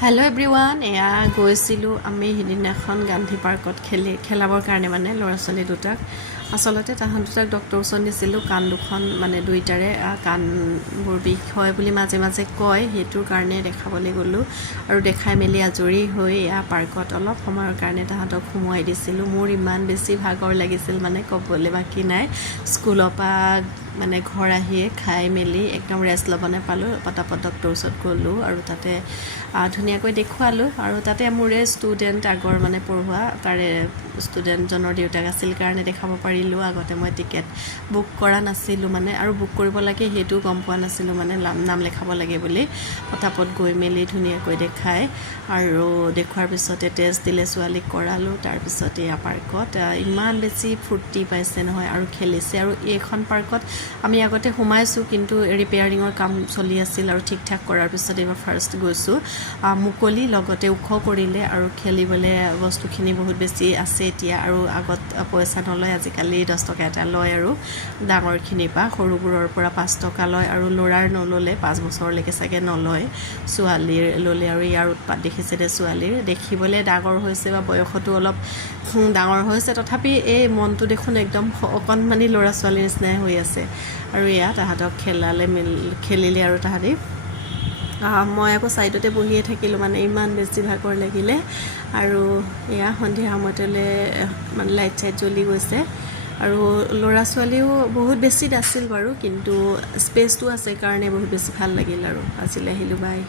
hello' everyone এয়া গৈছিলোঁ আমি সিদিনাখন গান্ধী পাৰ্কত খেলাবৰ কাৰণে মানে ল'ৰা ছোৱালী দুটাক আচলতে তাহাঁত দুটাক ডক্টৰৰ ওচৰত নিছিলোঁ কাণ দুখন মানে দুইটাৰে কাণবোৰ বিষ হয় বুলি মাজে মাজে কয় সেইটোৰ কাৰণে দেখাবলৈ গ'লোঁ আৰু দেখাই মেলি আজৰি হৈ এয়া পাৰ্কত অলপ সময়ৰ কাৰণে তাহাঁতক সোমোৱাই দিছিলোঁ মোৰ ইমান বেছি ভাগৰ লাগিছিল মানে ক'বলৈ বাকী নাই স্কুলৰ পৰা মানে ঘৰ আহিয়ে খাই মেলি একদম ৰেষ্ট ল'ব নাপালোঁ পটাপট ডক্টৰৰ ওচৰত গ'লোঁ আৰু তাতে ধুনীয়াকৈ দেখুৱালোঁ আৰু তাতে মোৰে ষ্টুডেণ্ট আগৰ মানে পঢ়োৱা তাৰে ষ্টুডেণ্টজনৰ দেউতাক আছিল কাৰণে দেখাব পাৰিলোঁ আগতে মই টিকেট বুক কৰা নাছিলোঁ মানে আৰু বুক কৰিব লাগে সেইটোও গম পোৱা নাছিলোঁ মানে নাম লেখাব লাগে বুলি পটাপট গৈ মেলি ধুনীয়াকৈ দেখাই আৰু দেখুৱাৰ পিছতে টেষ্ট দিলে ছোৱালীক কৰালোঁ তাৰপিছতে এয়া পাৰ্কত ইমান বেছি ফূৰ্তি পাইছে নহয় আৰু খেলিছে আৰু এইখন পাৰ্কত আমি আগতে সোমাইছোঁ কিন্তু ৰিপেয়াৰিঙৰ কাম চলি আছিল আৰু ঠিক ঠাক কৰাৰ পিছত এইবাৰ ফাৰ্ষ্ট গৈছোঁ মুকলি লগতে ওখ কৰিলে আৰু খেলিবলৈ বস্তুখিনি বহুত বেছি আছে এতিয়া আৰু আগত পইচা নলয় আজিকালি 10 টকা এটা লয় আৰু ডাঙৰখিনিৰ পৰা সৰুবোৰৰ পৰা 5 টকা লয় আৰু ল'ৰাৰ নল'লে 5 বছৰলৈকে চাগে নলয় ছোৱালীৰ ল'লে আৰু ইয়াৰ উৎপাত দেখিছে দে ছোৱালীৰ দেখিবলৈ ডাঙৰ হৈছে বা বয়সতো অলপ ডাঙৰ হৈছে তথাপি এই মনটো দেখোন একদম অকণমানি ল'ৰা ছোৱালীৰ নিচিনাই হৈ আছে আৰু এয়া তাহাঁতক খেলিলে আৰু তাহাঁতি মই আকৌ ছাইডতে বহিয়ে থাকিলোঁ মানে ইমান বেছি ভাগৰ লাগিলে আৰু এয়া সন্ধিয়া সময়তলৈ মানে লাইট চাইট জ্বলি গৈছে আৰু ল'ৰা ছোৱালীও বহুত বেছি নাছিল বাৰু কিন্তু স্পেচটো আছে কাৰণে বহুত বেছি ভাল লাগিল আৰু আজিলৈ আহিলোঁ বাই